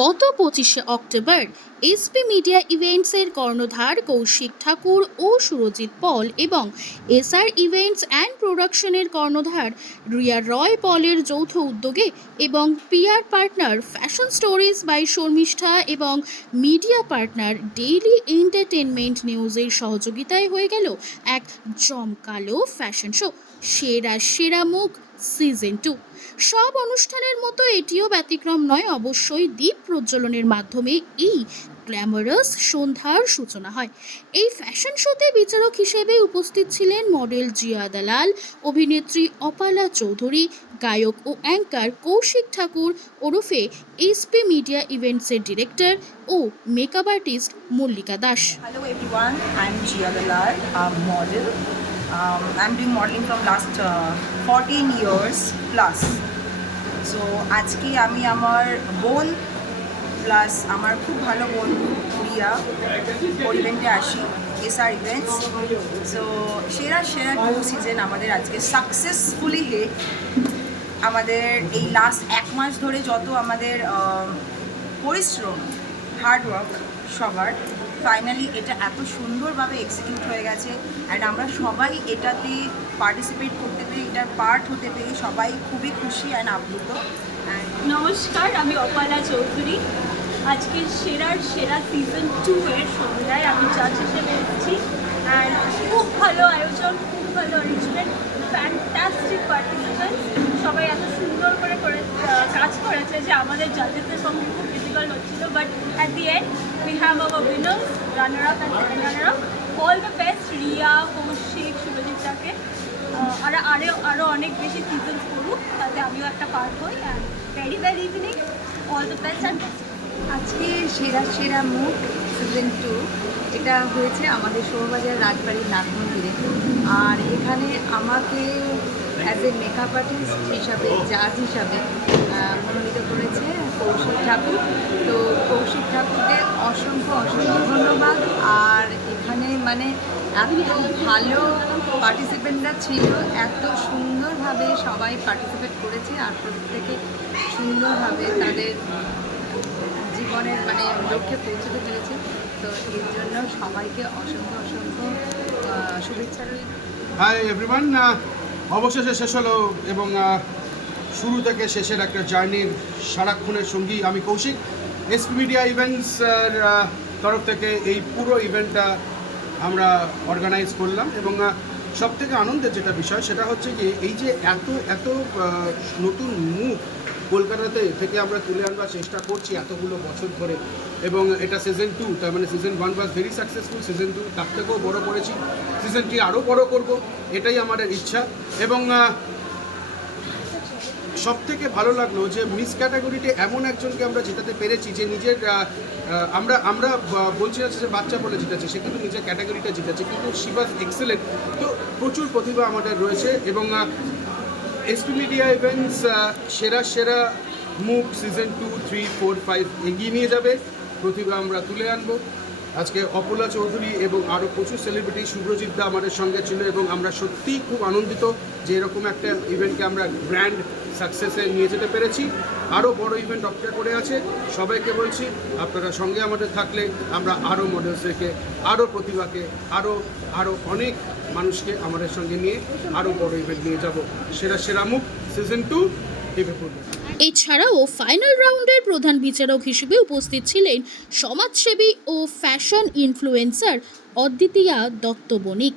গত 25শে October SP media ইভেন্টসের কর্ণধার কৌশিক ঠাকুর ও সুরজিৎ পল এবং এসআর ইভেন্টস অ্যান্ড প্রোডাকশনের কর্ণধার রিয়া রয় পলের যৌথ উদ্যোগে এবং PR partner fashion stories by Sharmistha এবং মিডিয়া পার্টনার ডেইলি এন্টারটেনমেন্ট নিউজের সহযোগিতায় হয়ে গেল এক জমকালো ফ্যাশন শো সেরা সেরা মুখ সিজন 2। সব অনুষ্ঠানের মতো এটিও ব্যতিক্রম নয়, অবশ্যই দীপ প্রজ্বলনের মাধ্যমে এই গ্ল্যামারাস সন্ধ্যার সূচনা হয়। এই ফ্যাশন শোতে বিচারক হিসেবে উপস্থিত ছিলেন মডেল জিয়া দালাল, অভিনেত্রী অপালা চৌধুরী, গায়ক ও অ্যাঙ্কার কৌশিক ঠাকুর ওরফে এসপি মিডিয়া ইভেন্টসের ডিরেক্টর ও makeup artist Mallika Das. Hello everyone, I'm Jia Dalal, a model. I'm doing modeling from last 14 years plus. So আজকে আমি আমার বোন প্লাস আমার খুব ভালো বন্ধু রিয়া ওর ইভেন্টে আসি এসআর ইভেন্টস। সো সেরা সেরা 2 সিজন আমাদের আজকে সাকসেসফুলি হিট। আমাদের এই লাস্ট 1 মাস ধরে যত আমাদের পরিশ্রম হার্ডওয়ার্ক সবার ফাইনালি এটা এত সুন্দরভাবে এক্সিকিউট হয়ে গেছে অ্যান্ড আমরা সবাই এটাতে পার্টিসিপেট করতে পেরে এটার পার্ট হতে পেরে সবাই খুবই খুশি অ্যান্ড আপ্লুত। নমস্কার, আমি অপালা চৌধুরী। আজকে সেরা সিজন 2 এর সন্ধ্যায় আমি জাজ হিসেবে এসেছি অ্যান্ড খুব ভালো আয়োজন, খুব ভালো অ্যারেঞ্জমেন্ট, ফ্যান্টাস্টিক পার্টিসিপেন্ট, সবাই এত সুন্দর করে কাজ করেছে যে আমাদের জাজেসদের সঙ্গে খুব ডিফিকাল্ট হচ্ছিল, but at the end we have our winners, runner-up and second runner-up. All the best Riya, Koushik, সুরজিৎটাকে আরও অনেক বেশি সিজনস করুক, তাতে আমিও একটা পার্ট হই। And very very evening, all the best and best. আজকে সেরা মুখ সিজন 2 এটা হয়েছে আমাদের শোভাবাজার রাজবাড়ির নাথ মন্দিরে। আর এখানে আমাকে অ্যাজ এ মেকআপ আর্টিস্ট হিসাবে, জাজ হিসাবে মনোনীত করেছে কৌশিক ঠাকুর। তো কৌশিক ঠাকুরকে অসংখ্য ধন্যবাদ। আর এখানে মানে এত ভালো পার্টিসিপেন্টরা ছিল, এত সুন্দরভাবে সবাই পার্টিসিপেট করেছে আর প্রত্যেকে সুন্দরভাবে তাদের জীবনের মানে লক্ষ্যে পৌঁছতে পেরেছে। তো এর জন্য সবাইকে অসংখ্য শুভেচ্ছা রইল। হাই এভরিওয়ান, অবশেষে শেষ হলো এবং শুরু থেকে শেষের একটা জার্নির সারাক্ষণের সঙ্গী আমি কৌশিক। এসপি মিডিয়া ইভেন্টসের তরফ থেকে এই পুরো ইভেন্টটা আমরা অর্গানাইজ করলাম এবং সবথেকে আনন্দের যেটা বিষয় সেটা হচ্ছে যে এই যে এত নতুন মুখ কলকাতাতে থেকে আমরা তুলে আনবার চেষ্টা করছি এতগুলো বছর ধরে, এবং এটা সিজন 2, তার মানে season 1 was very successful, season 2 তার থেকেও বড়ো করেছি, সিজন 3 আরও বড়ো করব, এটাই আমাদের ইচ্ছা। এবং সব থেকে ভালো লাগলো যে মিস ক্যাটাগরিতে এমন একজনকে আমরা জেতাতে পেরেছি যে নিজের আমরা বলছি না যে বাচ্চা বলে জিতেছে, সে কিন্তু নিজের ক্যাটাগরিটা জিতেছে, কিন্তু শি ওয়াজ এক্সেলেন্ট। তো প্রচুর প্রতিভা আমাদের রয়েছে এবং এসপি মিডিয়া ইভেন্টস সেরা মুখ সিজন 2, 3, 4, 5 এগিয়ে নিয়ে যাবে, প্রতিভা আমরা তুলে আনবো। আজকে অপলা চৌধুরী এবং আরও প্রচুর সেলিব্রিটি, সুব্রজিৎ দা আমাদের সঙ্গে ছিল এবং আমরা সত্যিই খুব আনন্দিত যে এরকম একটা ইভেন্টকে আমরা গ্র্যান্ড সাকসেসে নিয়ে যেতে পেরেছি। আরও বড় ইভেন্ট অপেক্ষা করে আছে। সবাইকে বলছি আপনারা সঙ্গে আমাদের থাকলে আমরা আরও মডেলসদেরকে, আরও প্রতিভাকে, আরও অনেক মানুষকে আমাদের সঙ্গে নিয়ে আরও বড় ইভেন্ট নিয়ে যাব। সেরা মুখ সিজন 2 টিভি পূর্বে। এছাড়াও ফাইনাল রাউন্ডের প্রধান বিচারক হিসেবে উপস্থিত ছিলেন সমাজসেবী ও ফ্যাশন ইনফ্লুয়েন্সার অদ্বিতীয়া দত্ত বণিক।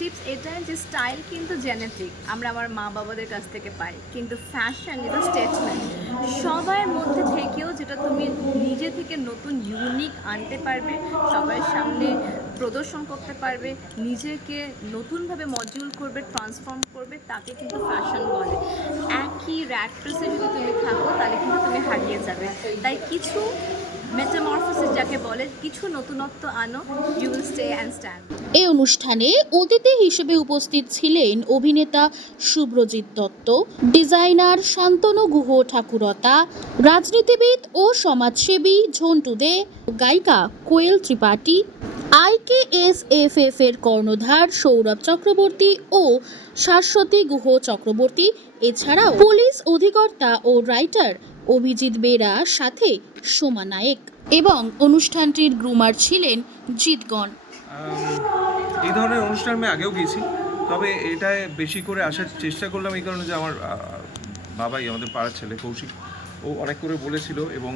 টিপস এটাই যে স্টাইল কিন্তু জেনেটিক, আমরা আমার মা বাবাদের কাছ থেকে পাই, কিন্তু ফ্যাশন এটা স্টেটসম্যান। সবার মধ্যে থেকেও যেটা তুমি নিজে থেকে নতুন ইউনিক আনতে পারবে, সবার সামনে প্রদর্শন করতে পারবে, নিজেকে নতুনভাবে মডিউল করবে, ট্রান্সফর্ম করবে, তাকে কিন্তু ফ্যাশন বলে। একই র্যাট রেসে যদি তুমি থাকো তাহলে কিন্তু তুমি হারিয়ে যাবে। তাই কিছু মেটামরফোসিস যাকে বলে, কিছু নতুনত্ব আনো, you will stay and stand. এই অনুষ্ঠানে অতিথি হিসেবে উপস্থিত ছিলেন অভিনেতা শুভ্রজিৎ দত্ত, ডিজাইনার শান্তনু গুহ ঠাকুরতা, রাজনীতিবিদ ও সমাজসেবী ঝন্টু দে, গায়িকা কোয়েল ত্রিপাঠী, IKSFF এর কর্ণধার সৌরভ চক্রবর্তী ও শাশ্বতী গুহ চক্রবর্তী, এছাড়াও পুলিশ অধিকর্তা ও রাইটার অভিজিৎ বেরা, সাথে সোমা নায়েক এবং অনুষ্ঠানটির গ্রুমার ছিলেন জিতগণ। এই ধরনের অনুষ্ঠান আমি আগেও গেছি, তবে এটায় বেশি করে আসার চেষ্টা করলাম এই কারণে যে আমার বাবাই, আমাদের পাড়ার ছেলে কৌশিক, ও অনেক করে বলেছিল। এবং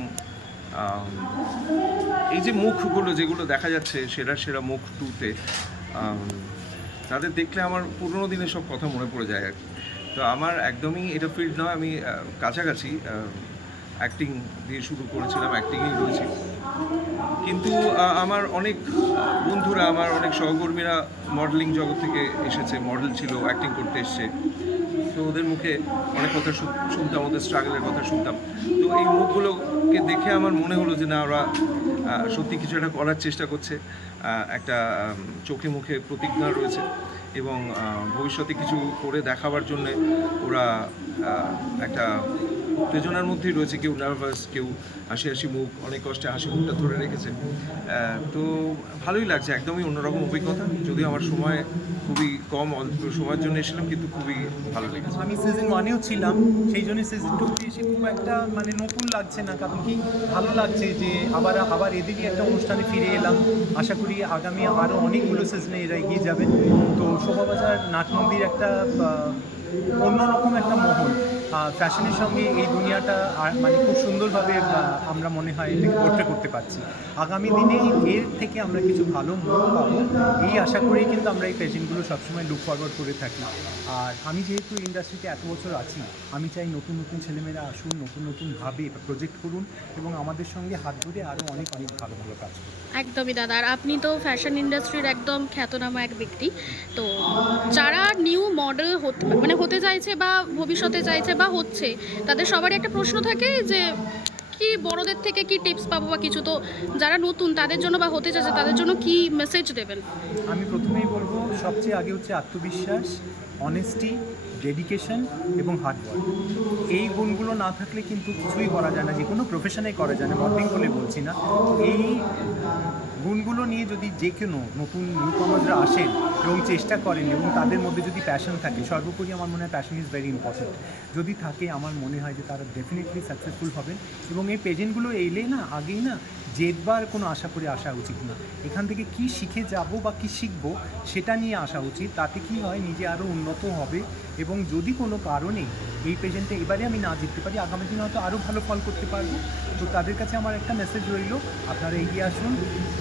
এই যে মুখগুলো যেগুলো দেখা যাচ্ছে সেরা মুখ 2-তে, তাদের দেখলে আমার পুরোনো দিনের সব কথা মনে পড়ে যায় আর কি। তো আমার একদমই এটা ফিল্ড নয়, আমি কাছাকাছি অ্যাক্টিং দিয়ে শুরু করেছিলাম, অ্যাক্টিংয়েই রয়েছি। কিন্তু আমার অনেক বন্ধুরা, আমার অনেক সহকর্মীরা মডেলিং জগৎ থেকে এসেছে, মডেল ছিল, অ্যাক্টিং করতে এসছে। তো ওদের মুখে অনেক কথা শুনতাম, ওদের স্ট্রাগলের কথা শুনতাম। তো এই মুখগুলোকে দেখে আমার মনে হলো যে না, ওরা সত্যি কিছু একটা করার চেষ্টা করছে, একটা চোখে মুখে প্রতিজ্ঞা রয়েছে এবং ভবিষ্যতে কিছু করে দেখাবার জন্যে ওরা একটা উত্তেজনার মধ্যেই রয়েছে। কেউ নার্ভাস, কেউ হাসি মুখ, অনেক কষ্টে হাসি মুখটা ধরে রেখেছে। তো ভালোই লাগছে, একদমই অন্যরকম অভিজ্ঞতা। যদিও আমার সময় খুবই কম, অল্প সময়ের জন্য এসেছিলাম, কিন্তু খুবই ভালো লেগেছে। আমি সিজন 1-এও ছিলাম, সেই জন্য সিজন 2-তে এসে খুব একটা নতুন লাগছে না, কারণ কি ভালো লাগছে যে আবার এদেরই একটা অনুষ্ঠানে ফিরে এলাম। আশা করি আগামী আরও অনেকগুলো সিজনে এরা এগিয়ে যাবেন। তো শোভাবাজার নাট মন্দির একটা অন্যরকম একটা মহল, ফ্যাশনের সঙ্গে এই দুনিয়াটা খুব সুন্দরভাবে আমরা মনে হয় এটাকে পোর্ট্রে করতে পারছি। আগামী দিনে এর থেকে আমরা কিছু ভালো মুখ পাবো, এই আশা করেই কিন্তু আমরা এই পেজেন্টগুলো সবসময় লুক ফরওয়ার্ড করে থাকি। আর আমি যেহেতু ইন্ডাস্ট্রিতে এত বছর আছি, আমি চাই নতুন ছেলেমেয়েরা আসুন, নতুনভাবে প্রজেক্ট করুন এবং আমাদের সঙ্গে হাত ধরে আরও অনেক ভালো কাজ করুন। একদমই দাদা, আর আপনি তো ফ্যাশন ইন্ডাস্ট্রির একদম খ্যাতনামা এক ব্যক্তি। তো যারা নিউ মডেল হতে চাইছে বা ভবিষ্যতে চাইছে বা হচ্ছে, তাদের সবারই একটা প্রশ্ন থাকে যে কি বড়দের থেকে কি টিপস পাবো বা কিছু। তো যারা নতুন তাদের জন্য বা হতে চাইছে তাদের জন্য কি মেসেজ দেবেন? আমি প্রথমেই বলবো, সবচেয়ে আগে হচ্ছে আত্মবিশ্বাস, অনেস্টি, ডেডিকেশন এবং হার্ডওয়ার্ক। এই গুণগুলো না থাকলে কিন্তু কিছুই করা যায় না, যে কোনো প্রফেশনেই করা যায় না, মডেলিং বলে বলছি না। এই গুণগুলো নিয়ে যদি যে কোনো নতুন নিউকামাররা আসেন এবং চেষ্টা করেন এবং তাদের মধ্যে যদি প্যাশন থাকে, সর্বোপরি আমার মনে হয় প্যাশন ইজ ভেরি ইম্পর্টেন্ট, যদি থাকে আমার মনে হয় যে তারা ডেফিনেটলি সাকসেসফুল হবেন। এবং এই পেজেন্টগুলো এলে না, আগেই না জেদবার কোনো আশা করে আসা উচিত না। এখান থেকে কি শিখে যাব বা কি শিখবো সেটা নিয়ে আসা উচিত। তাতে কি হয়, নিজে আরও উন্নত হবে। এবং যদি কোনো কারণে এই পেজেন্টে এবারে আমি না জিততে পারি, আগামী দিনে হয়তো আরও ভালো ফল করতে পারবো। তো তাদের কাছে আমার একটা মেসেজ রইল, আপনারা এগিয়ে আসুন,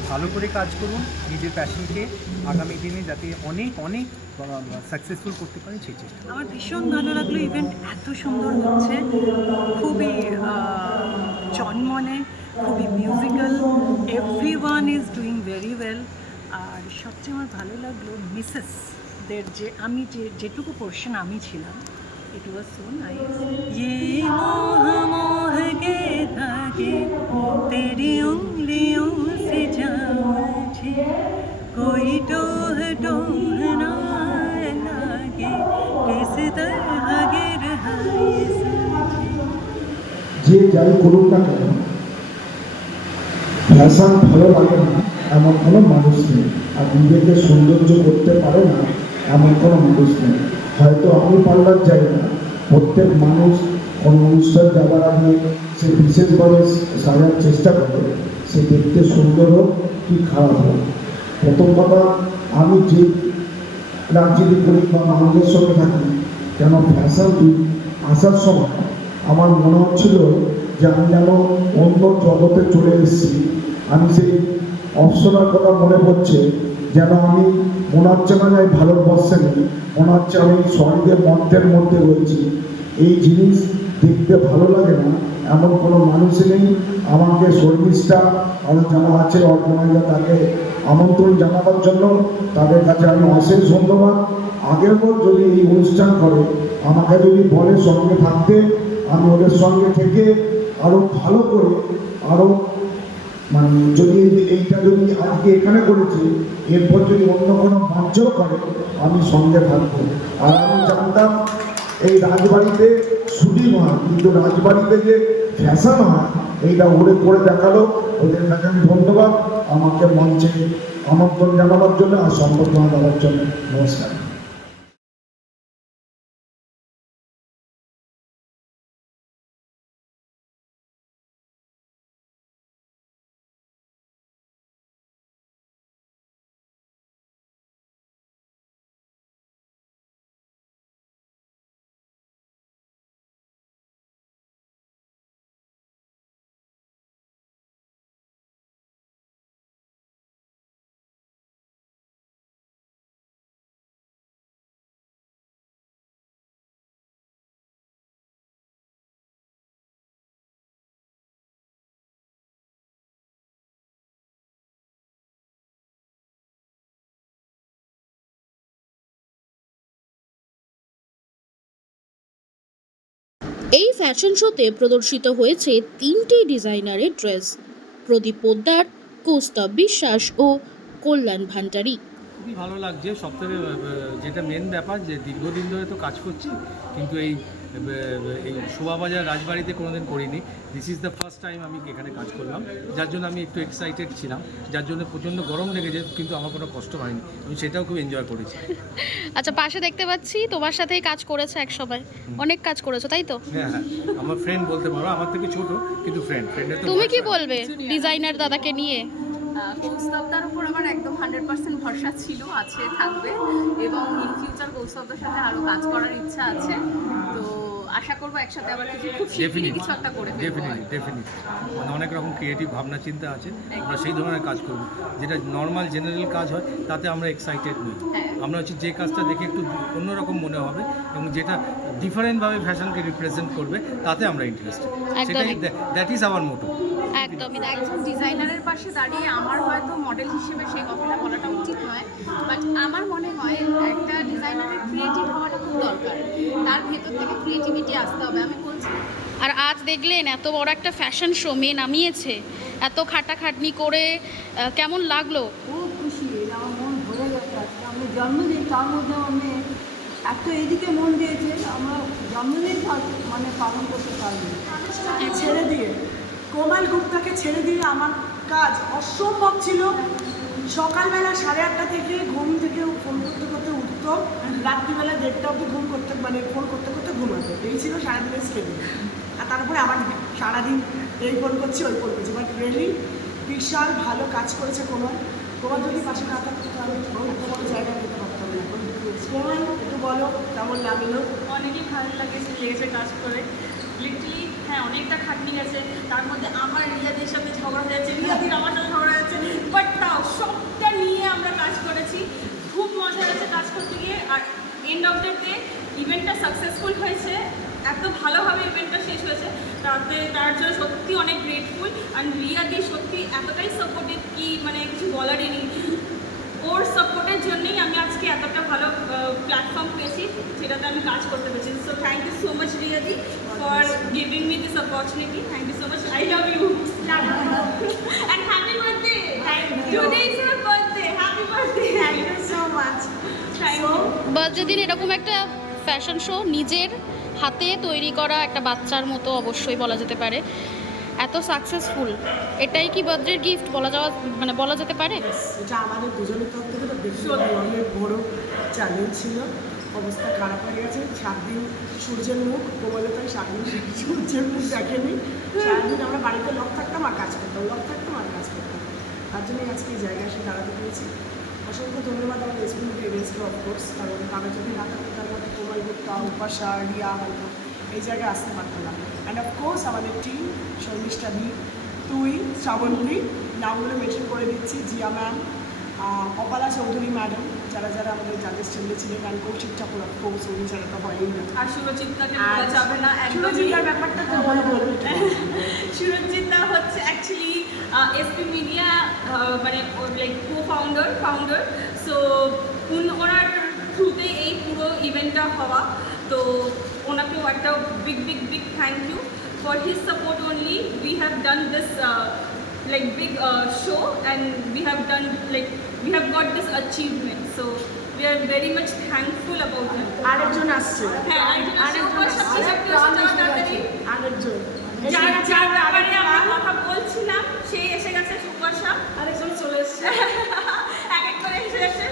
ভালো করে কাজ করুন, নিজের প্যাশনকে আগামী দিনে যাতে অনেক সাকসেসফুল করতে পারেন সেই চেষ্টা। আমার ভীষণ ভালো লাগলো, ইভেন্ট এত সুন্দর হচ্ছে, খুবই জনমনে, খুবই musical, everyone is doing very well. আর সবচেয়ে আমার ভালো লাগলো মিসেসদের আমি যেটুকু পোর্শন আমি ছিলাম, ইট ওয়াজ সো নাইস। ये मोह के धागे तेरी उंगलियों से जामुझे कोई टोह ना लागे किस तरह गिर যে যাই করুক না কেন, ফ্যাশন ভালো লাগে না এমন কোনো মানুষ নেই, আর নিজেকে সৌন্দর্য করতে পারে না এমন কোনো মানুষ নেই। হয়তো আমি পার্লার যাই না, প্রত্যেক মানুষ কোনো অনুষ্ঠান যাওয়ার আগে সে বিশেষভাবে সাজার চেষ্টা করে, সে দেখতে সুন্দর হোক কি খারাপ হোক। প্রথম কথা, আমি যে রাজনীতি করি বা মানুষের সঙ্গে থাকি কেন, ফ্যাশন আসার সময় আমার মনে হচ্ছিল যে আমি যেন অন্য জগতে চলে এসেছি। আমি সেই অপসরার কথা মনে পড়ছে, যেন আমি মনে হচ্ছে না যে ভারতবর্ষে নেই, মনে হচ্ছে আমি স্বর্গের মন্ত্রের মধ্যে রয়েছি। এই জিনিস দেখতে ভালো লাগে না এমন কোনো মানুষই নেই। আমাকে শর্মিষ্ঠা আমার যারা আছে অর্গানাইজার, তাকে আমন্ত্রণ জানাবার জন্য তাদের কাছে আমি অশেষ ধন্যবাদ। আগের পর যদি এই অনুষ্ঠান করে, আমাকে যদি বলে সঙ্গে থাকতে, আমি ওদের সঙ্গে থেকে আরও ভালো করে, আরও যদি এইটা যদি আজকে এখানে করেছি, এরপর যদি অন্য কোনো মঞ্চ করে, আমি সঙ্গে থাকবো। আর আমি জানতাম এই রাজবাড়িতে শুটিং হয়, কিন্তু রাজবাড়িতে যে ফ্যাশন হয় এইটা ওরে করে দেখালো ওদের কাছে আমি ধন্যবাদ আমাকে মঞ্চে আমন্ত্রণ জানাবার জন্য আর সম্বর্ধনা দেওয়ার জন্য। নমস্কার। এই ফ্যাশন শোতে প্রদর্শিত হয়েছে 3টি ডিজাইনারের ড্রেস: প্রদীপ পোদ্দার, কৌস্তব বিশ্বাস ও কল্যাণ ভান্ডারী। খুবই ভালো লাগছে। সবথেকে যেটা মেন ব্যাপার যে দীর্ঘদিন ধরে তো কাজ করছি, কিন্তু এই শোভাবাজার রাজবাড়িতে কোনোদিন করিনি। This is the first time আমি এখানে কাজ করলাম, যার জন্য আমি একটু এক্সাইটেড ছিলাম, যার জন্য প্রচণ্ড গরম লেগেছে, কিন্তু আমার কোনো কষ্ট হয়নি, আমি সেটাও খুব এনজয় করেছি। আচ্ছা, পাশে দেখতে পাচ্ছি তোমার সাথেই কাজ করেছে এক সময়, অনেক কাজ করেছো তাই তো? হ্যাঁ, আমার ফ্রেন্ড বলতে পারো, আমার থেকে ছোট কিন্তু ফ্রেন্ডের তো। তুমি কি বলবে ডিজাইনার দাদাকে নিয়ে? কৌস্তবদার উপর আমার একদম 100% ভরসা ছিল, আছে, থাকবে, এবং ইন ফিউচার কৌস্তবদার সাথে আরও কাজ করার ইচ্ছা আছে। তো আশা করবো একসাথে আবার খুব শিগগিরই কিছু একটা করে ফেলবো। ডেফিনেটলি মানে অনেক রকম ক্রিয়েটিভ ভাবনা চিন্তা আছে, আমরা সেই ধরনের কাজ করব। যেটা নর্মাল জেনারেল কাজ হয় তাতে আমরা এক্সাইটেড নই, আমরা হচ্ছে যে কাজটা দেখে একটু অন্যরকম মনে হবে এবং যেটা ডিফারেন্টভাবে ফ্যাশনকে রিপ্রেজেন্ট করবে তাতে আমরা ইন্টারেস্টেড। সেটাই, দ্যাট ইজ আওয়ার মোটো। একদমই। একজন ডিজাইনারের পাশে দাঁড়িয়ে আমার হয়তো মডেল হিসেবে সেই কথাটা বলাটা উচিত নয়, বাট আমার মনে হয় একটা ডিজাইনারের ক্রিয়েটিভ হওয়াটা খুব দরকার, তার ভেতর থেকে ক্রিয়েটিভিটি আসতে হবে। আমি বলছি। আর আজ দেখলেন এত বড় একটা ফ্যাশন শো মেয়ে নামিয়েছে, এত খাটাখাটনি করে, কেমন লাগলো? খুব খুশি, আমার মন ভরে গেছে। আজকে আমি জন্মদিন, তার মধ্যে আমি এত এদিকে মন দিয়েছে, আমার জন্মদিন মানে পালন করতে পারবো ছেড়ে দিয়ে, কোমাল গুপ্তাকে ছেড়ে দিয়ে আমার কাজ অসম্ভব ছিল। সকালবেলা 8:30 থেকে ঘুম থেকে ফোন করতে করতে উঠতো, রাত্রিবেলা 1:30 অবধি ঘুম করতে মানে ফোন করতে করতে ঘুমাতো। এই ছিল সারাদিনের স্কেডিউল। আর তারপরে আবার সারাদিন এই ফোন করছি, ওই ফোন করছি। বাট রিয়েলি বিশাল ভালো কাজ করেছে কোমাল। তোমার যদি পাশে না থাকতো তাহলে এত বড় জায়গায় যেতে পারতাম না। কোমাল, একটু বলো কেমন লাগলো? অনেকই ভালো লেগেছে কাজ করে। লিটারলি হ্যাঁ, অনেকটা খাটনি গেছে, তার মধ্যে আমার রিয়াদের সাথে ঝগড়া হয়ে যাচ্ছে, রিয়াদির আমার সাথে ঝগড়া হচ্ছে, বাট তাও সবটা নিয়ে আমরা কাজ করেছি। খুব মজা হয়েছে কাজ করতে গিয়ে। আর এন্ড অফ দ্য ডে ইভেন্টটা সাকসেসফুল হয়েছে, এত ভালোভাবে ইভেন্টটা শেষ হয়েছে, তার জন্য সত্যি অনেক গ্রেটফুল। আর রিয়াদি সত্যি এতটাই সাপোর্টিভ কি মানে কিছু বলারই নেই। ওর সাপোর্টের জন্যই আমি আজকে এতটা ভালো প্ল্যাটফর্ম পেয়েছি, সেটাতে আমি কাজ করতে পেরেছি। So thank you so much Riyadi for giving me this opportunity. Thank you so much. I love you and happy birthday. Today is your birthday. Happy birthday. Thank you so much. Thank you. Birthday দিন এরকম একটা fashion show নিজের হাতে তৈরি করা একটা বাচ্চার মতো অবশ্যই বলা যেতে পারে, এত সাকসেসফুল, এটাই কি বার্থডের গিফট বলা যেতে পারে? এটা আমাদের দুজনের তরফ থেকে তো বেশি অনেক বড় চ্যালেঞ্জ ছিল। অবস্থা খারাপ হয়ে গেছে। 7 দিন সূর্যের মুখ, কোমলে তাই 7 দিন সূর্যের মুখ দেখেনি। সারাদিন আমরা বাড়িতে লক থাকতাম আর কাজ করতাম, লক থাকতাম আর কাজ করতাম। তার জন্যই আজকে এই জায়গায় এসে দাঁড়াতে পেরেছি। অসংখ্য ধন্যবাদ আমাদের এসপি মিডিয়া ইভেন্টসকে, অফকোর্স, কারণ তারা যদি না থাকতো তার মধ্যে কোমল গুপ্তা, উপাসা, রিয়া হয়তো এই জায়গায় আসতে পারতো না। অ্যান্ড অফকোর্স আমাদের টিম, শর্মিষ্ঠা দি, তুই, শ্রাবন্তী, নামগুলো মেনশন করে দিচ্ছি, জিয়া ম্যাম, অপালা চৌধুরী ম্যাডাম, যারা যারা আমাদের জাজেস টেবিলে ছিলেন, অ্যান্ড কৌশিক ঠাকুর, অফকোর্স, উনি ছাড়া তো হয়ই না। আর সুরজিৎদাকে বলা যাবে না একদমই। সুরজিৎদার ব্যাপারটা তো বলবে। সুরজিৎদা হচ্ছে অ্যাকচুয়ালি এসপি মিডিয়া মানে লাইক ফাউন্ডার। সো ওনার থ্রুতে এই পুরো ইভেন্টটা হওয়া, তো ওনাকেও একটা big thank you for his support only we have done this like big show, and we have got this achievement, so we are very much thankful about him. আরেকজন আসছে, হ্যাঁ, আরেকজন আসছে। আরেকজন যার ব্যাপারে আমরা কথা বলছিলাম সেই এসে গেছে সুপাশা, আরেকজন চলে এসছে। এক এক করে এসে গেছে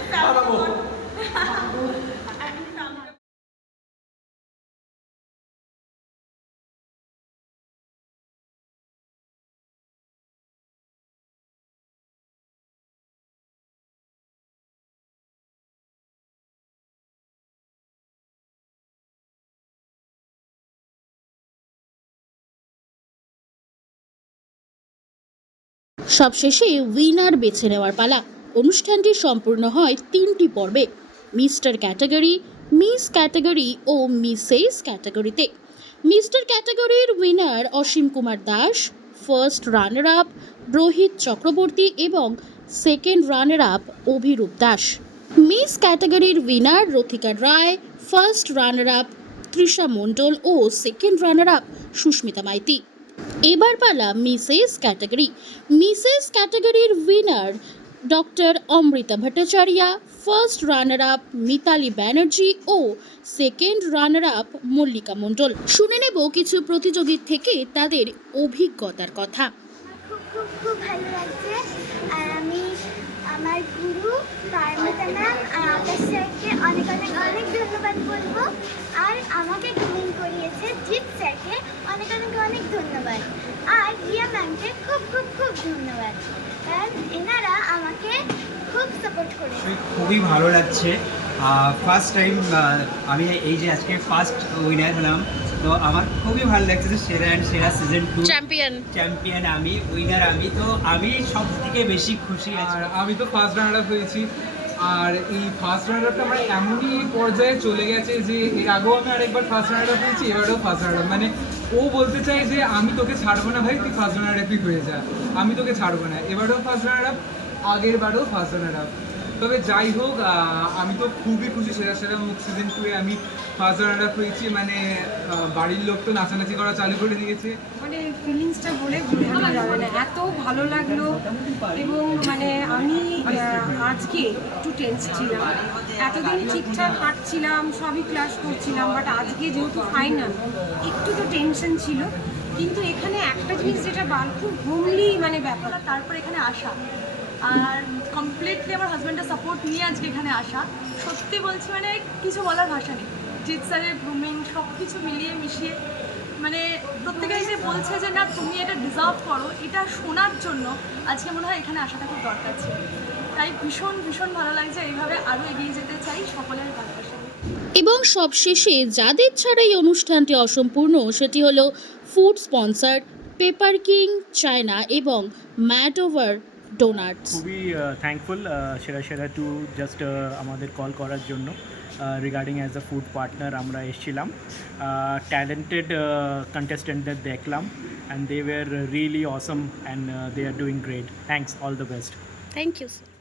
সবশেষে উইনার বেছে নেওয়ার পালা। অনুষ্ঠানটি সম্পূর্ণ হয় 3টি পর্বে, মিস্টার ক্যাটাগরি, মিস ক্যাটাগরি ও মিসেস ক্যাটাগরিতে। মিস্টার ক্যাটাগরির winner Asim Kumar Das, first runner up Rohit Chakraborty এবং second runner up Abhirup Das. Miss ক্যাটাগরির winner Rathika Roy, first runner up Trisha Mondal ও second runner up Susmita Maity. এবার পালা মিসেস ক্যাটাগরি। মিসেস ক্যাটাগরির winner doctor Amrita Bhattacharya, first runner up Mitali Banerjee ও second runner up Mallika Mondal. শুনে নেব কিছু প্রতিযোগীর থেকে তাদের অভিজ্ঞতার কথা। খুব খুব খুব ভালো লাগছে। আর আমি আমার গুরু পারমিতা ম্যাম আর আকাশ স্যারকে অনেক অনেক অনেক ধন্যবাদ বলবো। আর আমাকে গ্রুমিং করিয়েছে জিৎ স্যারকে অনেক অনেক অনেক ধন্যবাদ। আর রিয়া ম্যামকে খুব খুব খুব ধন্যবাদ, কারণ এনারা আমাকে খুব সাপোর্ট করেছে। খুবই ভালো লাগছে। ফার্স্ট টাইম আমি এই যে আজকে ফার্স্ট উইনার হলাম, তো আমার খুবই ভালো লাগছে যে সেরা অ্যান্ড সেরা সিজন 2 চ্যাম্পিয়ন আমি, উইনার আমি, তো আমি সব থেকে বেশি খুশি আছি। আর আমি তো ফার্স্ট রানার আপ হয়েছি। আর এই ফার্স্ট রানার আপটা আমার এমনই পর্যায়ে চলে গেছে যে এর আগেও আমি আরেকবার ফার্স্ট রানার আপ হয়েছি, এবারেও ফার্স্ট রানার আপ। মানে ও বলতে চাই যে আমি তোকে ছাড়বো না ভাই, তুই ফার্স্ট রানার আপই হয়ে যা, আমি তোকে ছাড়বো না। এবারেও ফার্স্ট রানার আপ, আগের বারেও ফার্স্ট রানার আপ। তবে যাই হোক, আমি তো খুবই খুশি সেরা সেরা মুখ সিজন 2 এ আমি ফার্স্ট রানার আপ হয়েছি। মানে বাড়ির লোক তো নাচানাচি করা চালু করে দিয়েছে। মানে ফিলিংসটা বলে বোঝানো যাবে না, এত ভালো লাগলো। এবং মানে আমি আজকে একটু টেন্স ছিলাম, এতদিন ঠিকঠাক হাঁটছিলাম, সবই ক্লাস করছিলাম, বাট আজকে যেহেতু ফাইনাল একটু তো টেনশন ছিল। কিন্তু এখানে একটা জিনিস যেটা খুব হোমলি মানে ব্যাপার, তারপর এখানে আসা আর কমপ্লিটলি আমার হাজব্যান্ডের সাপোর্ট নিয়ে আজকে এখানে আসা। সত্যি বলছি, মানে কিছু বলার ভাষা নেই। জিৎ স্যারের গ্রুমিং সব কিছু মিলিয়ে মিশিয়ে মানে প্রত্যেকে এসে বলছে যে না তুমি এটা ডিজার্ভ করো, এটা শোনার জন্য আজকে মনে হয় এখানে আসাটা খুব দরকার ছিল। তাই ভীষণ ভীষণ ভালো লাগছে, এইভাবে আরও এগিয়ে যেতে চাই সকলের ভালোবাসা। এবং সবশেষে যাদের ছাড়া এই অনুষ্ঠানটি অসম্পূর্ণ সেটি হলো food sponsor paper king China এবং ম্যাট ওভার ডোনাটস। খুবই থ্যাঙ্কফুল সেরা সেরা টু জাস্ট আমাদের কল করার জন্য regarding as a food partner আমরা এসেছিলাম। ট্যালেন্টেড কন্টেস্টেন্টদের দেখলাম and they were really awesome and they are doing great. Thanks, all the best. Thank you sir.